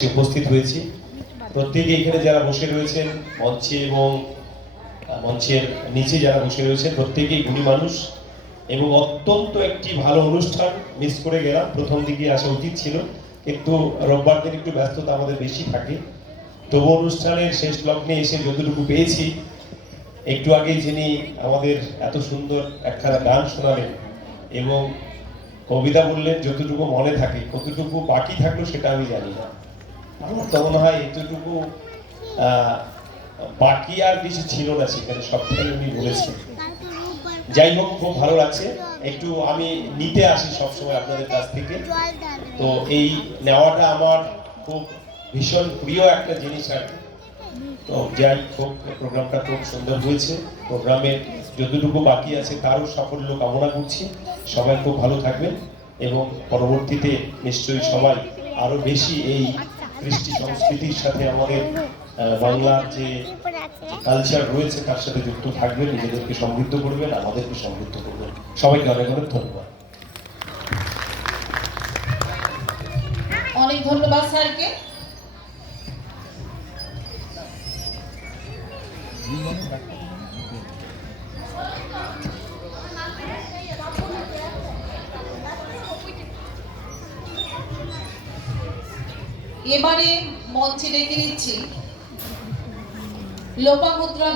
উপস্থিত হয়েছি। প্রত্যেকে এখানে যারা বসে রয়েছেন মঞ্চে এবং মঞ্চের নিচে যারা বসে রয়েছেন প্রত্যেকেই গুণী মানুষ এবং অত্যন্ত একটি ভালো অনুষ্ঠান মিস করে গেলাম। প্রথম দিকে আসা উচিত ছিল, কিন্তু রোববার দিন একটু ব্যস্ততা আমাদের বেশি থাকে। তবু অনুষ্ঠানের শেষ লগ্নে এসে যতটুকু পেয়েছি, একটু আগে যিনি আমাদের এত সুন্দর একখানা গান শোনালেন এবং কবিতা বললেন, যতটুকু মনে থাকে, কতটুকু বাকি থাকলো সেটা আমি জানি না। আমার তো মনে হয় এতটুকু বাকি আর কিছু ছিল না, সেখানে সবটাই উনি বলেছেন। যাই হোক, খুব ভালো লাগছে। একটু আমি নিতে আসি সবসময় আপনাদের কাছ থেকে, তো এই নেওয়াটা আমার খুব ভীষণ প্রিয় একটা জিনিস আর কি। তো যাই হোক, প্রোগ্রামটা খুব সুন্দর হয়েছে। প্রোগ্রামের যতটুকু বাকি আছে তারও সাফল্য কামনা করছি। সবাই খুব ভালো থাকবেন এবং পরবর্তীতে নিশ্চয়ই সবাই আরো বেশি এই কৃষ্টি সংস্কৃতির সাথে আমাদের বাংলার যে কালচার রয়েছে তার সাথে যুক্ত থাকবেন, নিজেদেরকে সমৃদ্ধ করবেন, আমাদেরকে সমৃদ্ধ করবেন। সবাইকে অনেক অনেক ধন্যবাদ। অনেক ধন্যবাদ স্যারকে। এবারে মঞ্চে ডেকে নিচ্ছি লোপামুদ্রা।